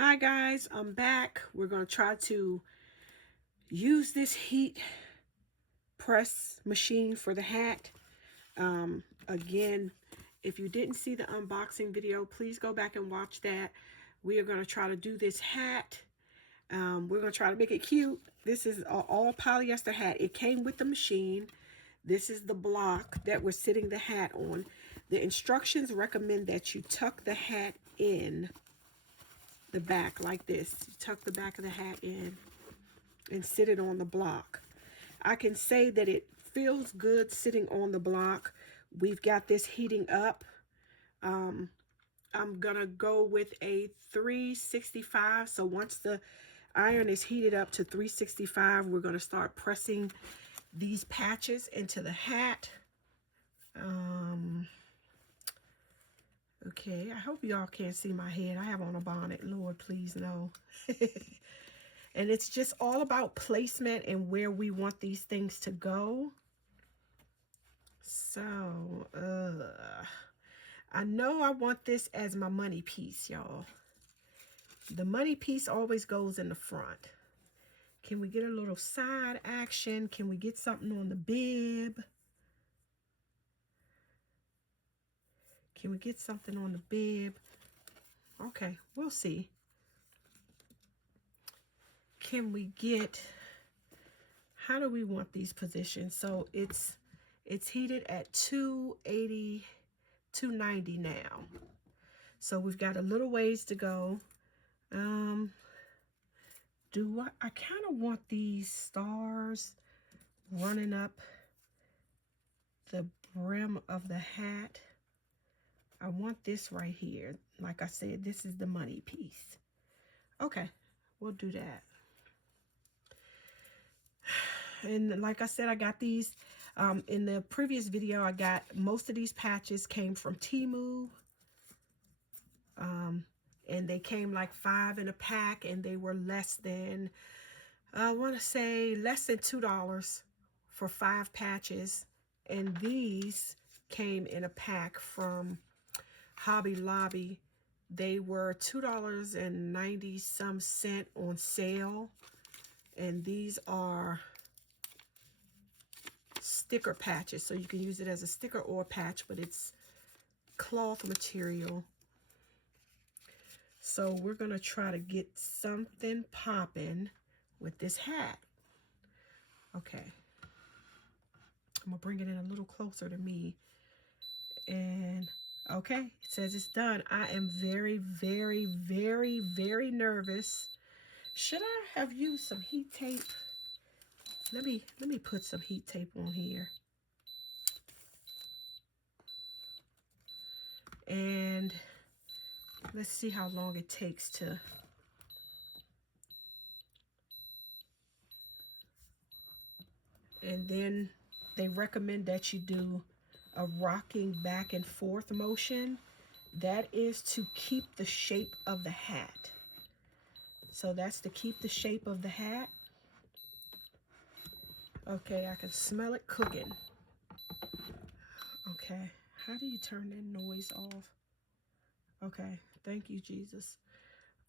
Hi guys, I'm back. We're going to try to use this heat press machine for the hat. Again, if you didn't see the unboxing video, please go back and watch that. We are going to try to do this hat. We're going to try to make it cute. This is an all polyester hat. It came with the machine. This is the block that we're sitting the hat on. The instructions recommend that you tuck the hat in the back like this. You tuck the back of the hat in and sit it on the block. I can say that it feels good sitting on the block. We've got this heating up. I'm gonna go with a 365. So once the iron is heated up to 365, we're gonna start pressing these patches into the hat. Okay, I hope y'all can't see my head. I have on a bonnet, Lord, please no. And it's just all about placement and where we want these things to go. So, I know I want this as my money piece, y'all. The money piece always goes in the front. Can we get a little side action? Can we get something on the bib? Can we get something on the bib? Okay, we'll see. Can we get, how do we want these positions? So it's heated at 280, 290 now. So we've got a little ways to go. I kind of want these stars running up the brim of the hat. I want this right here. Like I said, this is the money piece. Okay, we'll do that. And like I said, I got these in the previous video. I got most of these patches came from Temu. And they came like 5 in a pack, and they were less than, I want to say less than $2 for 5 patches. And these came in a pack from Hobby Lobby. They were $2.90 some on sale. And these are sticker patches, so you can use it as a sticker or a patch, but it's cloth material. So we're going to try to get something popping with this hat. Okay. I'm going to bring it in a little closer to me. And okay, it says it's done. I am very, very, very, very nervous. Should I have used some heat tape? Let me put some heat tape on here. And let's see how long it takes to. And then they recommend that you do a rocking back and forth motion. That is to keep the shape of the hat. So that's to keep the shape of the hat. Okay, I can smell it cooking. Okay, how do you turn that noise off? Okay, thank you, Jesus.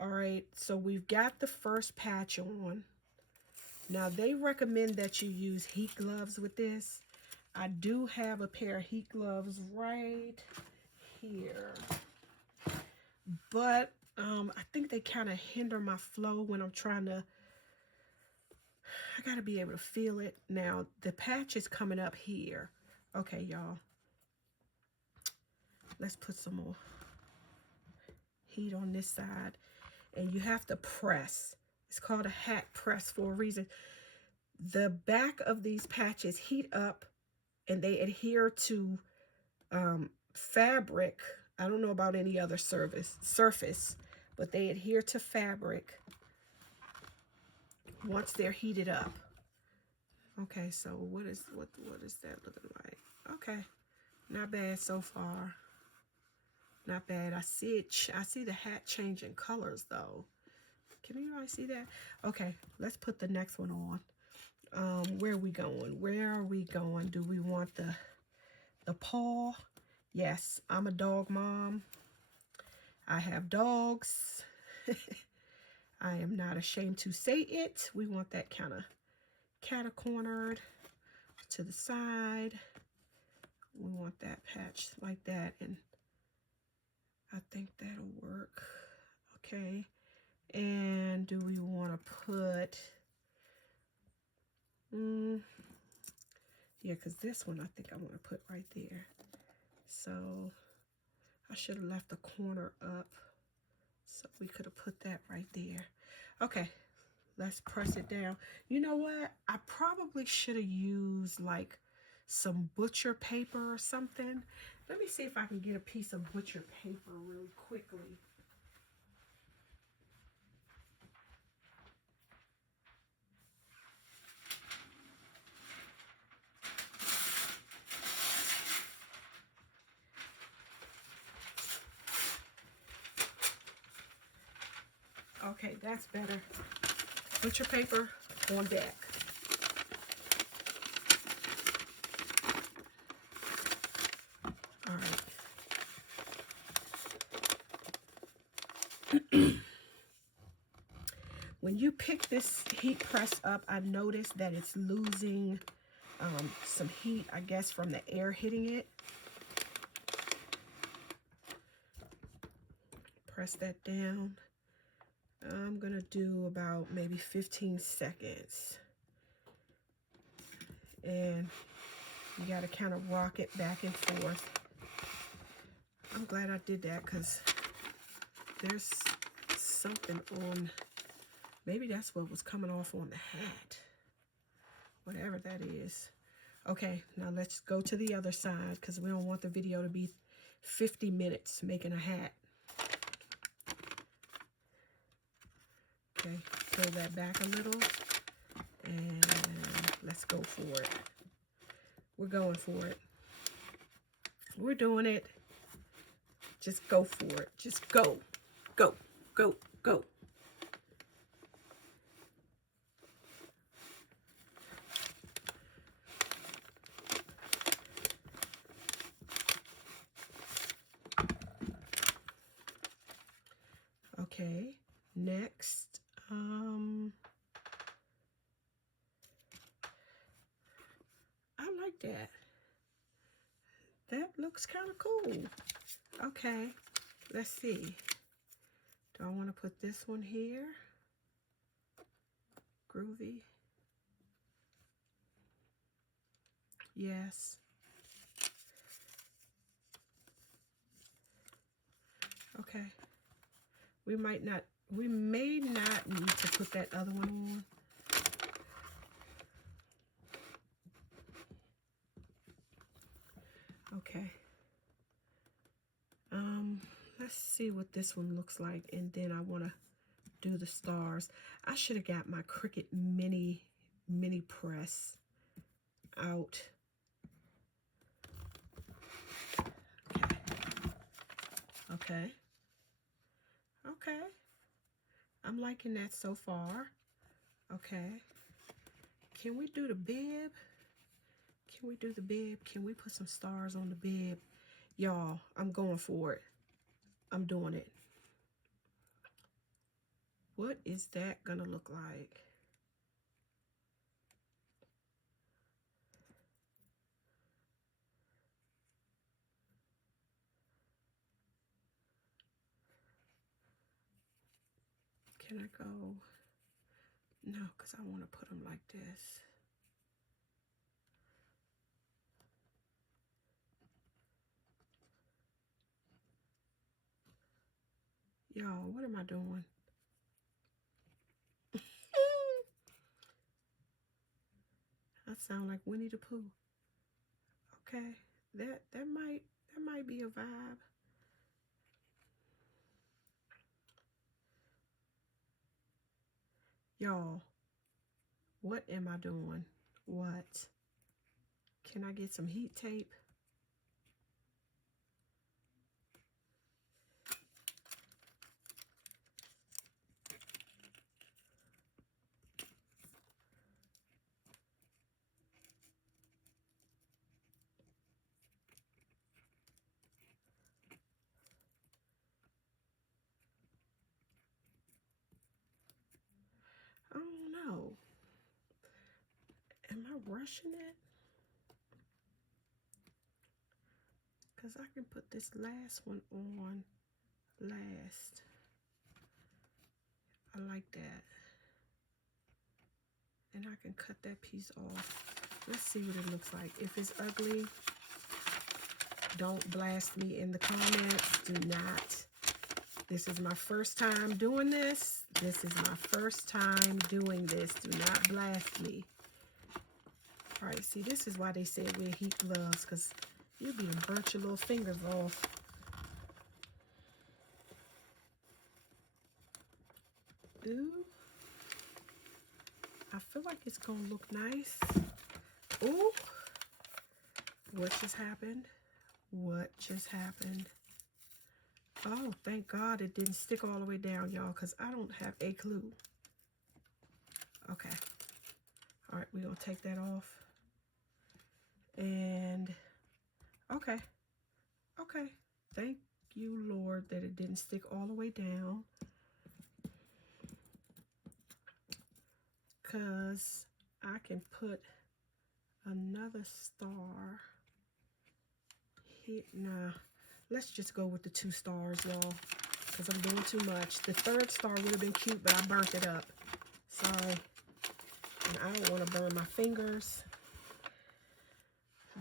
All right, so we've got the first patch on. Now, they recommend that you use heat gloves with this. I do have a pair of heat gloves right here. But I think they kind of hinder my flow when I'm trying to, I got to be able to feel it. Now, the patch is coming up here. Okay, y'all. Let's put some more heat on this side. And you have to press. It's called a hat press for a reason. The back of these patches heat up and they adhere to fabric. I don't know about any other surface, but they adhere to fabric once they're heated up. Okay, so what is that looking like? Okay, not bad so far. Not bad. I see it. I see the hat changing colors though. Can anybody see that? Okay, let's put the next one on. Where are we going? Where are we going? Do we want the paw? Yes, I'm a dog mom. I have dogs. I am not ashamed to say it. We want that kind of cat-cornered to the side. We want that patch like that, and I think that'll work. Okay, and do we want to put, yeah, because this one I think I want to put right there. So I should have left the corner up, so we could have put that right there. Okay, let's press it down. You know what? I probably should have used like some butcher paper or something. Let me see if I can get a piece of butcher paper really quickly. Okay, that's better. Butcher paper on deck. All right. When you pick this heat press up, I noticed that it's losing some heat, I guess, from the air hitting it. Press that down. I'm gonna do about maybe 15 seconds. And you gotta kind of rock it back and forth. I'm glad I did that because there's something on, maybe that's what was coming off on the hat. Whatever that is. Okay, now let's go to the other side because we don't want the video to be 50 minutes making a hat. Okay, pull that back a little and let's go for it. We're going for it. We're doing it. Just go for it. Just go. Go. Go. Go. Okay. Next. I like that. That looks kind of cool. Okay. Let's see. Do I want to put this one here? Groovy. Yes. Okay. We may not need to put that other one on. Okay. Let's see what this one looks like, and then I want to do the stars. I should have got my Cricut mini press out. Okay. Okay. I'm liking that so far. Okay. Can we do the bib? Can we do the bib? Can we put some stars on the bib? Y'all, I'm going for it. I'm doing it. What is that gonna look like? Can I go? No, because I want to put them like this. Y'all, what am I doing? I sound like Winnie the Pooh. Okay, that might be a vibe. Y'all, what am I doing? What? Can I get some heat tape? rushing it? Because I can put this last one on last. I like that. And I can cut that piece off. Let's see what it looks like. If it's ugly, don't blast me in the comments. Do not. This is my first time doing this. This is my first time doing this. Do not blast me. All right, see, this is why they said wear heat gloves, because you'll be to burnt your little fingers off. Ooh. I feel like it's gonna look nice. Ooh. What just happened? What just happened? Oh, thank God it didn't stick all the way down, y'all, because I don't have a clue. Okay. All right, we're going to take that off. And, okay. Okay. Thank you, Lord, that it didn't stick all the way down. Because I can put another star here. Nah, let's just go with the 2 stars, y'all, because I'm doing too much. The 3rd star would have been cute, but I burnt it up. Sorry. And I don't want to burn my fingers.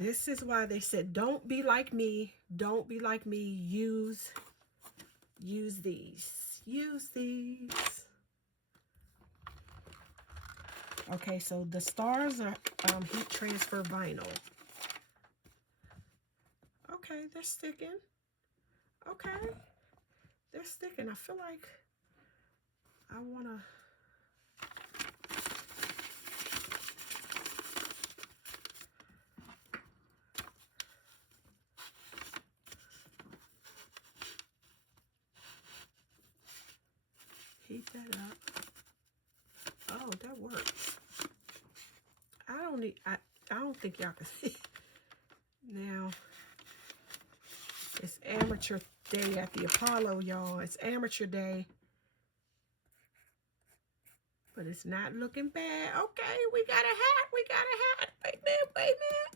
This is why they said, don't be like me. Don't be like me. Use these. Use these. Okay, so the stars are heat transfer vinyl. Okay, they're sticking. Okay, they're sticking. I feel like I want to... heat that up. Oh, that works. I don't think y'all can see. Now, it's amateur day at the Apollo, y'all. It's amateur day. But it's not looking bad. Okay, we got a hat. We got a hat. Wait a minute. Wait a minute.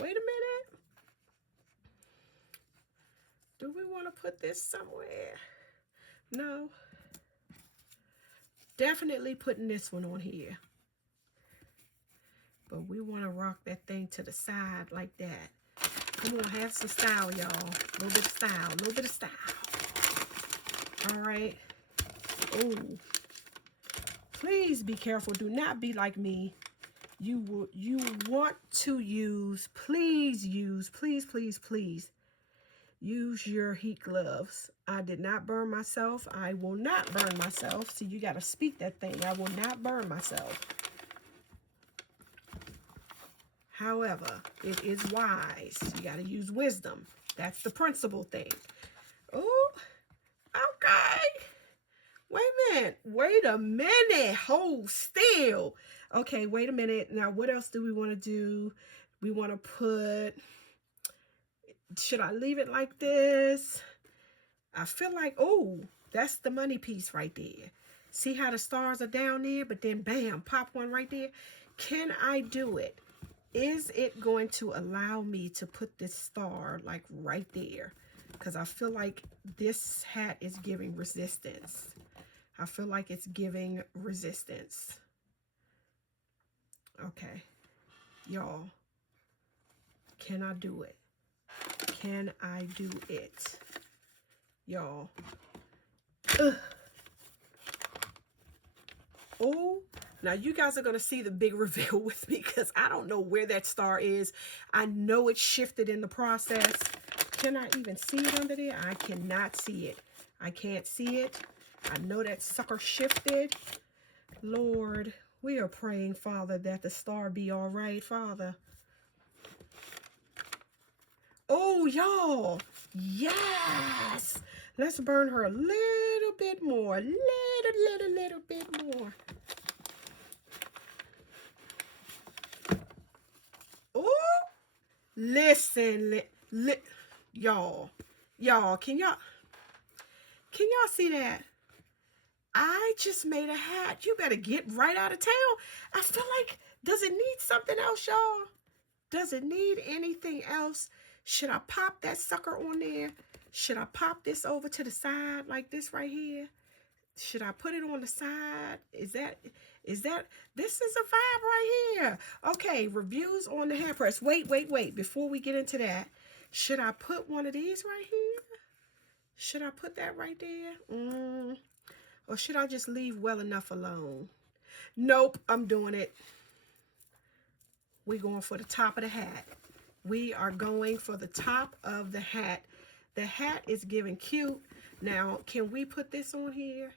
Wait a minute. Do we want to put this somewhere? No. Definitely putting this one on here. But we want to rock that thing to the side like that. Come on, have some style, y'all. A little bit of style. A little bit of style. All right. Oh. Please be careful. Do not be like me. You want to use, please use, please use your heat gloves. I did not burn myself. I will not burn myself. See, you got to speak that thing. I will not burn myself. However, it is wise. You got to use wisdom. That's the principal thing. Oh, okay. Wait a minute. Hold still. Okay, wait a minute. Now, what else do we want to do? We want to put, should I leave it like this? I feel like, oh, that's the money piece right there. See how the stars are down there, but then bam, pop one right there. Can I do it? Is it going to allow me to put this star like right there? Because I feel like this hat is giving resistance. I feel like it's giving resistance. Okay, y'all, can I do it? Can I do it? Y'all. Oh, now you guys are going to see the big reveal with me because I don't know where that star is. I know it shifted in the process. Can I even see it under there? I cannot see it. I can't see it. I know that sucker shifted. Lord, we are praying, Father, that the star be all right, Father. Oh, y'all. Yes. Let's burn her a little bit more. Little bit more. Oh, listen, y'all, can y'all see that? I just made a hat. You better get right out of town. I feel like Does it need something else, y'all? Does it need anything else? Should I pop that sucker on there? Should I pop this over to the side like this right here? Should I put it on the side? Is that, this is a vibe right here. Okay, reviews on the hand press. Wait. Before we get into that, should I put one of these right here? Should I put that right there? Or should I just leave well enough alone? Nope, I'm doing it. We're going for the top of the hat. We are going for the top of the hat. The hat is giving cute. Now, can we put this on here?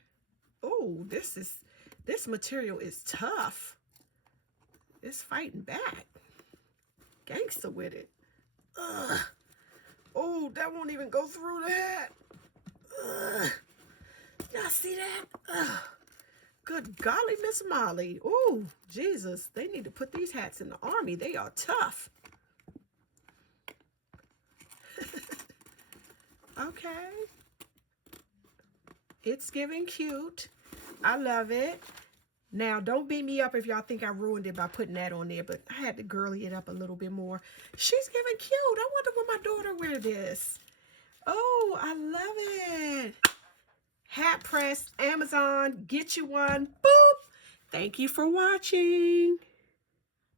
Oh, this material is tough. It's fighting back. Gangster with it. Ugh. Oh, that won't even go through the hat. Ugh. Y'all see that? Ugh. Good golly, Miss Molly. Oh, Jesus. They need to put these hats in the army. They are tough. Okay. It's giving cute. I love it. Now, don't beat me up if y'all think I ruined it by putting that on there, but I had to girly it up a little bit more. She's giving cute. I wonder will my daughter wear this. Oh, I love it. Hat press, Amazon, get you one. Boop. Thank you for watching.